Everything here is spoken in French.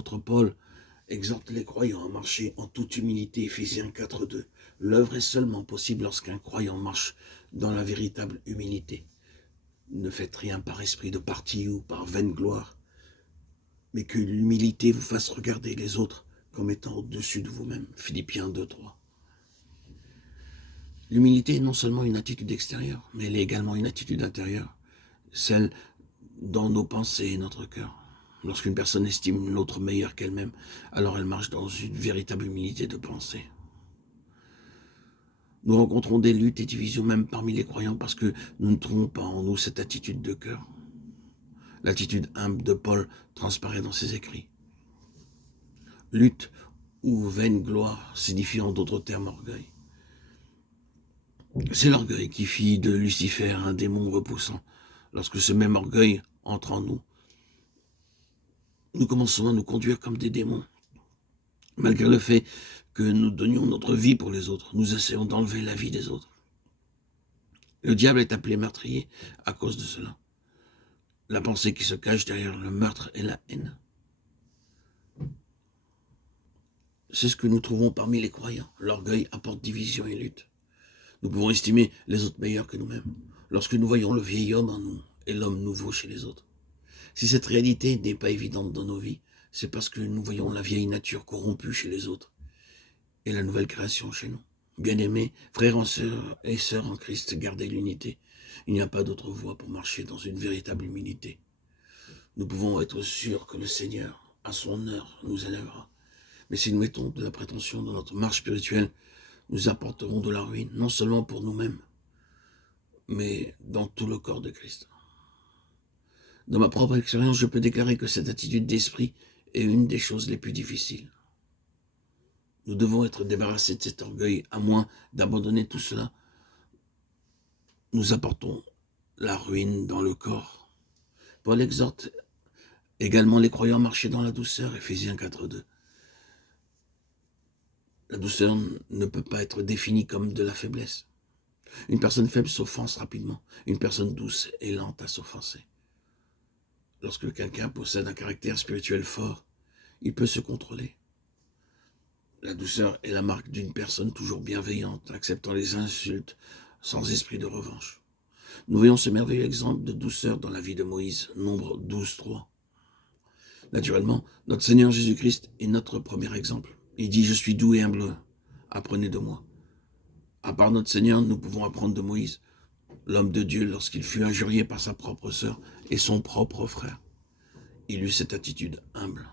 l'apôtre Paul exhorte les croyants à marcher en toute humilité, Éphésiens 4:2. L'œuvre est seulement possible lorsqu'un croyant marche dans la véritable humilité. Ne faites rien par esprit de parti ou par vaine gloire, mais que l'humilité vous fasse regarder les autres comme étant au-dessus de vous-même. Philippiens 2:3. L'humilité est non seulement une attitude extérieure, mais elle est également une attitude intérieure, celle dans nos pensées et notre cœur. Lorsqu'une personne estime l'autre meilleur qu'elle-même, alors elle marche dans une véritable humilité de pensée. Nous rencontrons des luttes et divisions même parmi les croyants parce que nous ne trouvons pas en nous cette attitude de cœur. L'attitude humble de Paul transparaît dans ses écrits. Lutte ou vaine gloire signifie en d'autres termes orgueil. C'est l'orgueil qui fit de Lucifer un démon repoussant. Lorsque ce même orgueil entre en nous, nous commençons à nous conduire comme des démons. Malgré le fait que nous donnions notre vie pour les autres, nous essayons d'enlever la vie des autres. Le diable est appelé meurtrier à cause de cela. La pensée qui se cache derrière le meurtre et la haine. C'est ce que nous trouvons parmi les croyants. L'orgueil apporte division et lutte. Nous pouvons estimer les autres meilleurs que nous-mêmes, lorsque nous voyons le vieil homme en nous et l'homme nouveau chez les autres. Si cette réalité n'est pas évidente dans nos vies, c'est parce que nous voyons la vieille nature corrompue chez les autres et la nouvelle création chez nous. Bien-aimés, frères et sœurs en Christ, gardez l'unité. Il n'y a pas d'autre voie pour marcher dans une véritable humilité. Nous pouvons être sûrs que le Seigneur, à son heure, nous élèvera. Mais si nous mettons de la prétention dans notre marche spirituelle, nous apporterons de la ruine, non seulement pour nous-mêmes, mais dans tout le corps de Christ. Dans ma propre expérience, je peux déclarer que cette attitude d'esprit est une des choses les plus difficiles. Nous devons être débarrassés de cet orgueil, à moins d'abandonner tout cela. Nous apportons la ruine dans le corps. Paul exhorte également les croyants à marcher dans la douceur, Éphésiens 4:2. La douceur ne peut pas être définie comme de la faiblesse. Une personne faible s'offense rapidement. Une personne douce est lente à s'offenser. Lorsque quelqu'un possède un caractère spirituel fort, il peut se contrôler. La douceur est la marque d'une personne toujours bienveillante, acceptant les insultes sans esprit de revanche. Nous voyons ce merveilleux exemple de douceur dans la vie de Moïse, Nombre 12:3. Naturellement, notre Seigneur Jésus-Christ est notre premier exemple. Il dit « Je suis doux et humble, apprenez de moi ». À part notre Seigneur, nous pouvons apprendre de Moïse, l'homme de Dieu, lorsqu'il fut injurié par sa propre sœur et son propre frère. Il eut cette attitude humble.